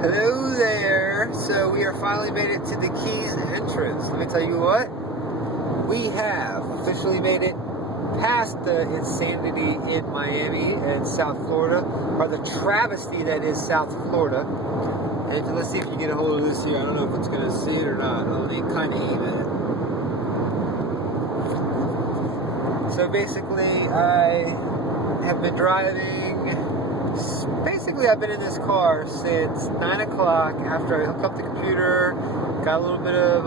Hello there. So we are finally made it to the Keys entrance. Let me tell you what, we have officially made it past the insanity in Miami and South Florida, or the travesty that is South Florida. And let's see if you get a hold of this here. I don't know if it's going to see it or not. I'll kind of aim at it. So basically, I have been driving. Basically, I've been in this car since 9 o'clock after I hooked up the computer, got a little bit of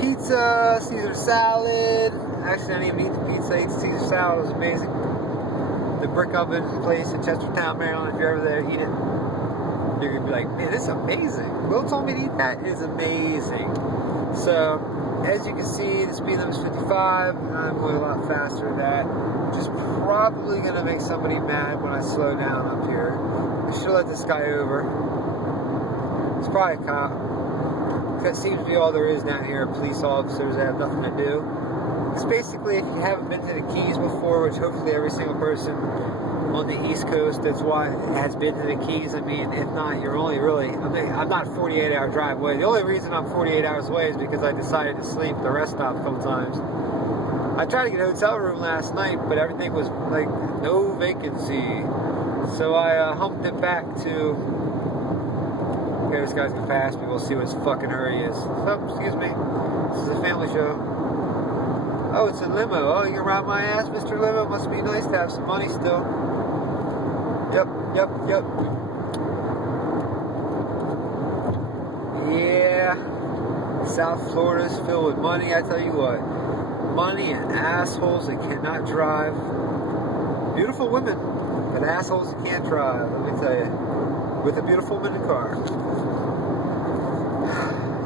pizza, Caesar salad. Actually, I didn't even eat the pizza, I ate the Caesar salad. It was amazing. The brick oven place in Chestertown, Maryland, if you're ever there, eat it. You're going to be like, man, this is amazing. Will told me to eat that. It is amazing. So, as you can see, the speed limit is 55, and I'm going a lot faster than that. Which is probably going to make somebody mad when I slow down up here. I should have let this guy over. He's probably a cop. That seems to be all there is down here. Police officers that have nothing to do. It's basically, if you haven't been to the Keys before, which hopefully every single person on the East Coast has been to the Keys. I mean, if not, you're only really, I'm not a 48-hour drive away. The only reason I'm 48 hours away is because I decided to sleep at the rest stop a couple times. I tried to get a hotel room last night, but everything was like no vacancy. So I humped it back to. Okay, this guy's gonna pass me. We'll see what his fucking hurry is. Oh, excuse me. This is a family show. Oh, it's a limo. Oh, you can ride my ass, Mr. Limo? Must be nice to have some money still. Yep. Yeah. South Florida's filled with money, I tell you what. Money and assholes that cannot drive. Beautiful women, but assholes that can't drive, let me tell you. With a beautiful woman in the car.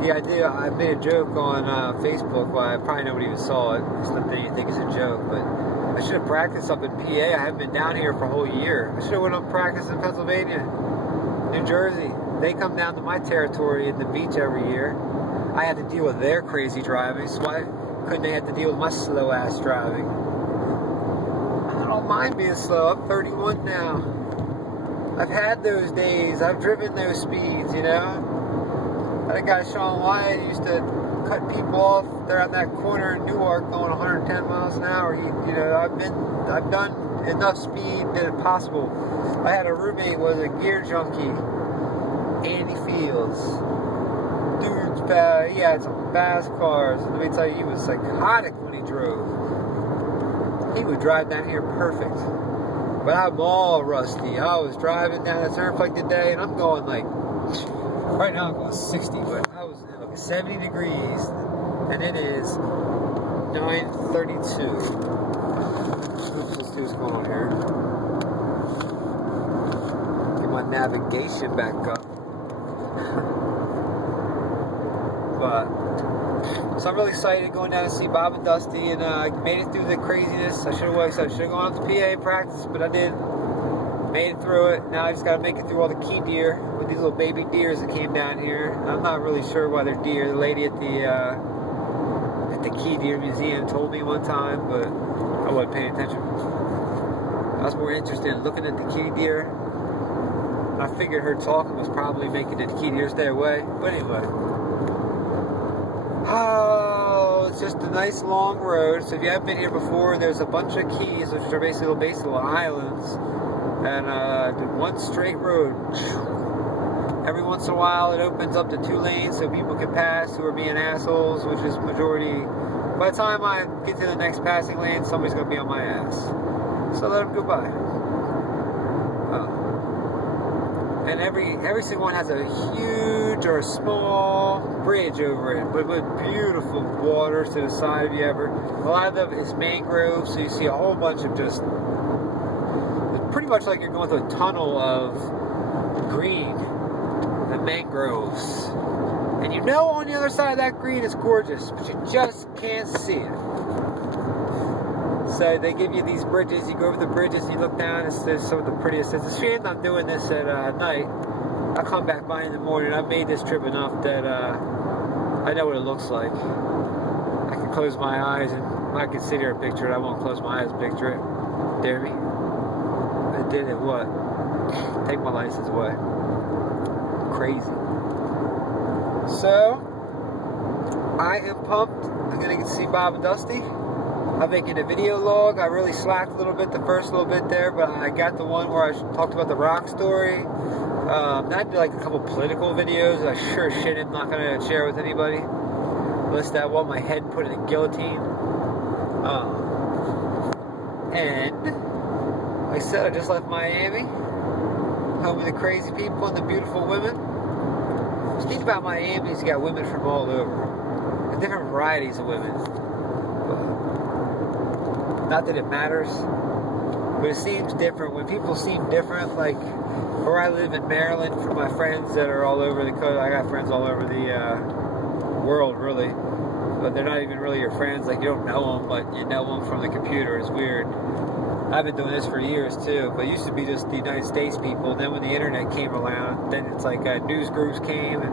Yeah, I made a joke on Facebook. Well, probably nobody even saw it. It's not that you think it's a joke, but I should have practiced up in PA. I haven't been down here for a whole year. I should have went up and practiced in Pennsylvania, New Jersey. They come down to my territory at the beach every year. I had to deal with their crazy driving, so why couldn't they have to deal with my slow ass driving? I don't mind being slow. I'm 31 now. I've had those days. I've driven those speeds, you know. That guy Sean Wyatt used to cut people off there on that corner in Newark going 110 miles an hour. I've done enough speed that it's possible. I had a roommate who was a gear junkie, Andy Fields. Dude's bad. He had some fast cars. Let me tell you, he was psychotic when he drove. He would drive down here perfect. But I'm all rusty. I was driving down the turnpike today, and I'm going like, right now I'm going 60, but I was at like 70 degrees, and it is 9:32. Oops, let's see what's going on here. Get my navigation back up. So I'm really excited going down to see Bob and Dusty, and I made it through the craziness. I should have gone up to PA practice, but I didn't. Made it through it. Now I just got to make it through all the key deer with these little baby deers that came down here. I'm not really sure why they're deer. The lady at the Key Deer Museum told me one time, but I wasn't paying attention. I was more interested in looking at the key deer. I figured her talking was probably making the key deer stay away. But anyway. Oh, it's just a nice long road. So if you haven't been here before, there's a bunch of keys, which are basically little islands, and one straight road. Every once in a while, it opens up to 2 lanes so people can pass who are being assholes, which is majority. By the time I get to the next passing lane, somebody's going to be on my ass. So let them go by. And every single one has a huge or a small bridge over it, but with beautiful waters to the side if you ever. A lot of them is mangrove, so you see a whole bunch of just, it's pretty much like you're going through a tunnel of green and mangroves. And you know on the other side of that green is gorgeous, but you just can't see it. So they give you these bridges, you go over the bridges, you look down, it's some of the prettiest. It's a shame I'm doing this at night. I'll come back by in the morning. I've made this trip enough that I know what it looks like. I can close my eyes and I can sit here and picture it. I won't close my eyes and picture it. Dare me? I did it, what? Take my license away. Crazy. So, I am pumped. I'm going to get to see Bob and Dusty. I'm making a video log. I really slacked a little bit the first little bit there, but I got the one where I talked about the rock story. I did like a couple political videos. I sure shit am not going to share with anybody. Unless that want my head put in a guillotine. And, like I said, I just left Miami. Home with the crazy people and the beautiful women. The thing about Miami is you got women from all over. And different varieties of women. Not that it matters, but it seems different. When people seem different, like where I live in Maryland, for my friends that are all over the coast, I got friends all over the world, really. But they're not even really your friends. Like, you don't know them, but you know them from the computer. It's weird. I've been doing this for years, too. But it used to be just the United States people. Then when the internet came around, then it's like news groups came. And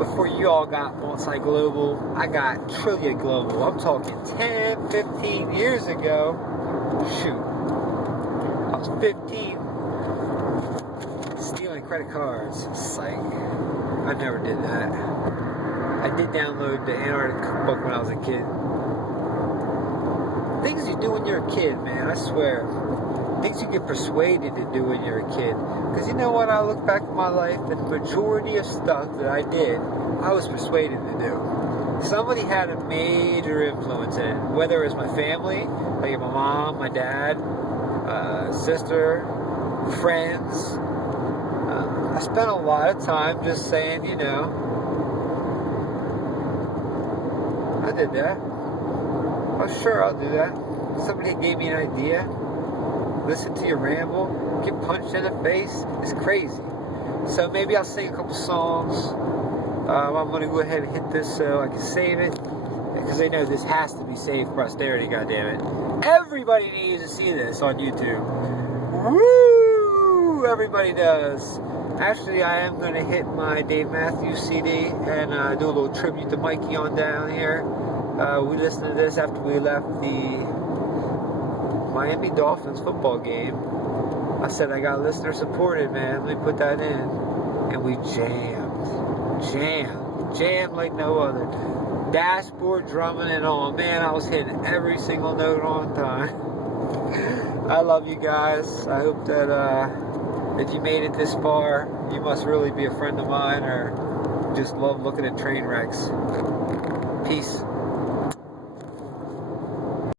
before you all got multi-global, I got trillion global. I'm talking 10, 15 years ago. Shoot. I was 15. Stealing credit cards. Psych. I never did that. I did download the Antarctic book when I was a kid. Things you do when you're a kid, man, I swear. Things you get persuaded to do when you're a kid. Because you know what, I look back at my life, the majority of stuff that I did, I was persuaded to do. Somebody had a major influence in it. Whether it was my family, like my mom, my dad, sister, friends. I spent a lot of time just saying, you know, I did that. Oh, sure, I'll do that. Somebody gave me an idea. Listen to you ramble. Get punched in the face. It's crazy. So maybe I'll sing a couple songs. I'm going to go ahead and hit this so I can save it. Because I know this has to be saved for posterity, goddammit. Everybody needs to see this on YouTube. Woo! Everybody does. Actually, I am going to hit my Dave Matthews CD and do a little tribute to Mikey on down here. We listened to this after we left the Miami Dolphins football game. I said, I got listener supported, man. Let me put that in. And we jammed like no other. Dashboard drumming and all. Man, I was hitting every single note on time. I love you guys. I hope that if you made it this far, you must really be a friend of mine or just love looking at train wrecks. Peace.